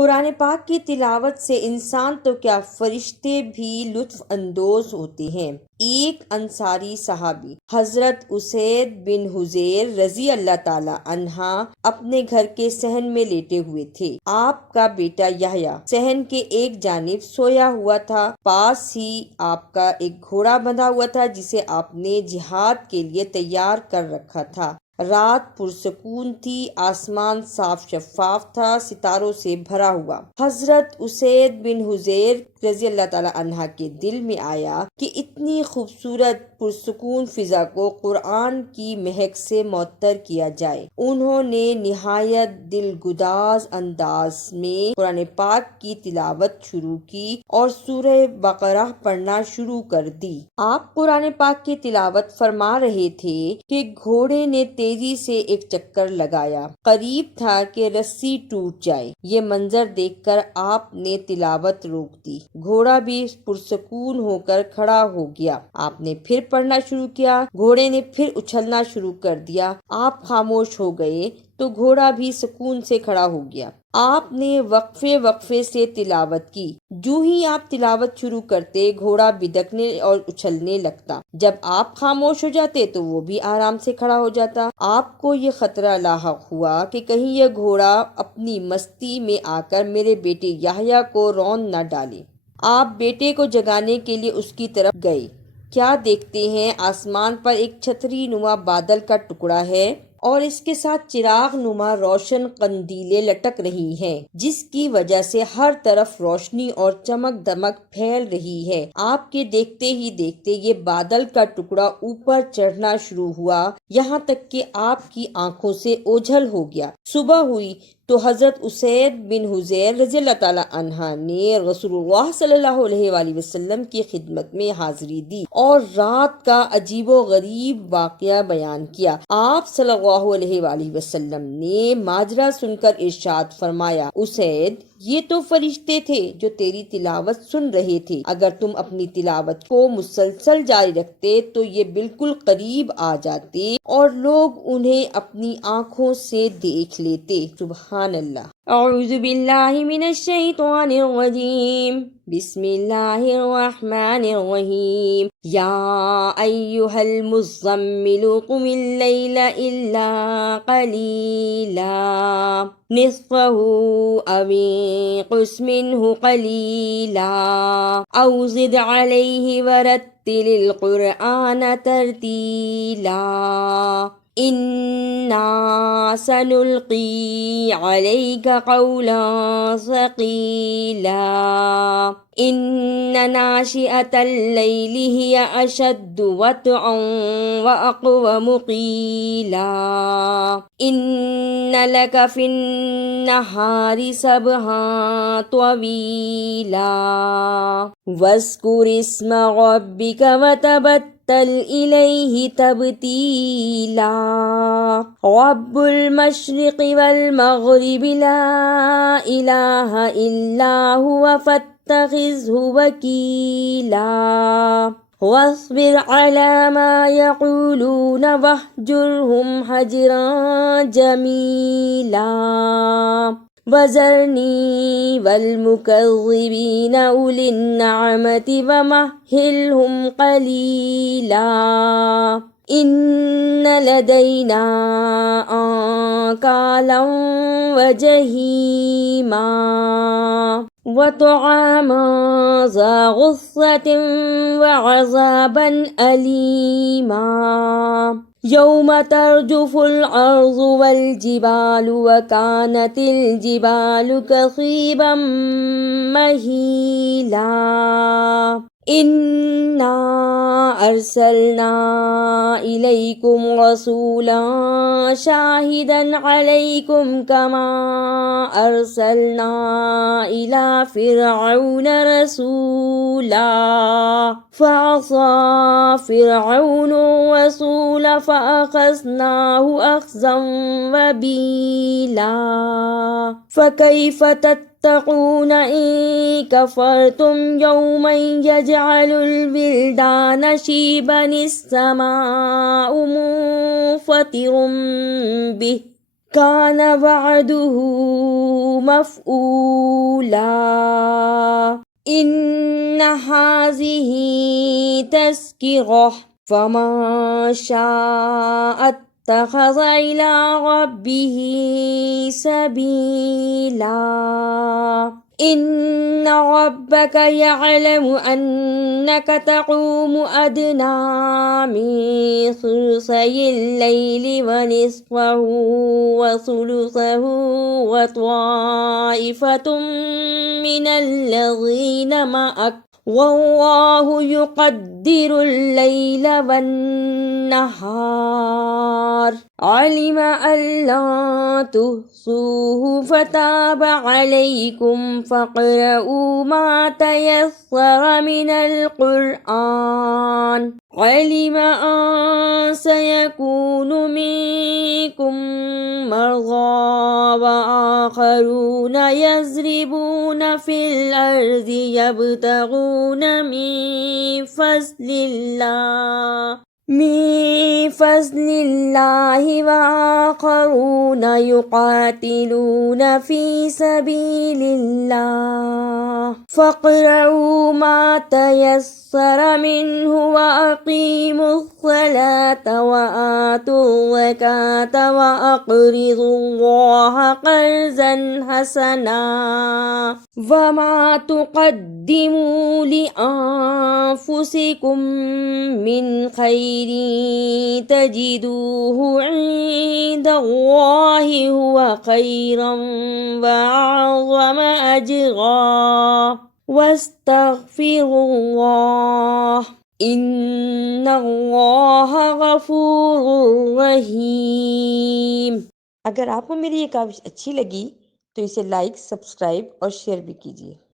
قرآن پاک کی تلاوت سے انسان تو کیا فرشتے بھی لطف اندوز ہوتے ہیں۔ ایک انصاری صحابی حضرت اسید بن حضیر رضی اللہ تعالی عنہ اپنے گھر کے صحن میں لیٹے ہوئے تھے۔ آپ کا بیٹا یحییٰ صحن کے ایک جانب سویا ہوا تھا۔ پاس ہی آپ کا ایک گھوڑا بندھا ہوا تھا جسے آپ نے جہاد کے لیے تیار کر رکھا تھا۔ رات پرسکون تھی، آسمان صاف شفاف تھا، ستاروں سے بھرا ہوا۔ حضرت اسید بن حضیر رضی اللہ تعالیٰ عنہ کے دل میں آیا کہ اتنی خوبصورت پرسکون فضا کو قرآن کی مہک سے معطر کیا جائے۔ انہوں نے نہایت دلگداز انداز میں قرآن پاک کی تلاوت شروع کی اور سورہ بقرہ پڑھنا شروع کر دی۔ آپ قرآن پاک کی تلاوت فرما رہے تھے کہ گھوڑے نے تیزی سے ایک چکر لگایا، قریب تھا کہ رسی ٹوٹ جائے۔ یہ منظر دیکھ کر آپ نے تلاوت روک دی۔ گھوڑا بھی پرسکون ہو کر کھڑا ہو گیا۔ آپ نے پھر پڑھنا شروع کیا، گھوڑے نے پھر اچھلنا شروع کر دیا۔ آپ خاموش ہو گئے تو گھوڑا بھی سکون سے کھڑا ہو گیا۔ آپ نے وقفے وقفے سے تلاوت کی۔ جو ہی آپ تلاوت شروع کرتے گھوڑا بدکنے اور اچھلنے لگتا۔ جب آپ خاموش ہو جاتے تو وہ بھی آرام سے کھڑا ہو جاتا۔ آپ کو یہ خطرہ لاحق ہوا کہ کہیں یہ گھوڑا اپنی مستی میں آ کر میرے بیٹے یحییٰ کو رون نہ ڈالے۔ آپ بیٹے کو جگانے کے لیے اس کی طرف گئے۔ کیا دیکھتے ہیں آسمان پر ایک چھتری نما بادل کا ٹکڑا ہے اور اس کے ساتھ چراغ نما روشن قندیلیں لٹک رہی ہیں، جس کی وجہ سے ہر طرف روشنی اور چمک دمک پھیل رہی ہے۔ آپ کے دیکھتے ہی دیکھتے یہ بادل کا ٹکڑا اوپر چڑھنا شروع ہوا، یہاں تک کہ آپ کی آنکھوں سے اوجھل ہو گیا۔ صبح ہوئی تو حضرت اسید بن حضیر رضی اللہ تعالی عنہ نے رسول اللہ صلی اللہ علیہ وآلہ وسلم کی خدمت میں حاضری دی اور رات کا عجیب و غریب واقعہ بیان کیا۔ آپ صلی اللہ علیہ وآلہ وسلم نے ماجرا سن کر ارشاد فرمایا، اسید، یہ تو فرشتے تھے جو تیری تلاوت سن رہے تھے۔ اگر تم اپنی تلاوت کو مسلسل جاری رکھتے تو یہ بالکل قریب آ جاتے اور لوگ انہیں اپنی آنکھوں سے دیکھ لیتے۔ سبحان اللہ۔ اعوذ باللہ من الشیطان الرجیم، بسم اللہ الرحمن الرحیم۔ یا ایہا المزمل قم اللیل الا قلیلا نصفہ او انقص منہ قلیلا او زد علیہ ورتل القرآن ترتیلا انا سنلقی علیک قولا ثقیلا ان ناشئة اللیل ہی اشد وطئا واقوم قیلا ان لک فی النہار سبحا طویلا واذکر اسم ربک وتبتل الیہ تبتیلا رب المشرق والمغرب لا الہ الا هو فاتخذہ وکیلا واصبر على ما يقولون واهجرهم هجرا جميلا وذرني والمكذبين أولي النعمة ومهلهم قليلا إن لدينا أنكالا وجحيما وطعاما ذا غصة وعذابا أليما يوم ترجف الأرض والجبال وكانت الجبال كثيبا مهيلا إنا أرسلنا إليكم رسولا شاهدا عليكم كما أرسلنا إلى فرعون رسولا فعصى فرعون الرسول فأخذناه أخذا وبيلا فكيف تتقون إن كفرتم يوما يجعل الولدان شيبا السماء منفطر به كان وعده مفعولا إن هذه تذكرة فمن شاء اتخذ إلى ربه سبيلا إن ربك يعلم أنك تقوم أدنى من ثلثي الليل ونصفه وثلثه وطائفة من الذين معك والله يقدر الليل والنهار علم أن لا تحصوه فتاب عليكم فاقرؤوا ما تيسر من القرآن علم أن سيكون منكم مرضى وآخرون يضربون في الأرض يبتغون من فضل الله وآخرون يقاتلون في سبيل الله فاقرؤوا ما تيسر منه وأقيموا الصلاة وآتوا الزكاة وأقرضوا الله قرضا حسنا وما تقدموا لأنفسكم من خير تجدوه عند الله هو خيرا وأعظم أجرا واستغفروا الله إن الله غفور رحیم۔ اگر آپ کو میری یہ کاوش اچھی لگی تو اسے لائک، سبسکرائب اور شیئر بھی کیجیے۔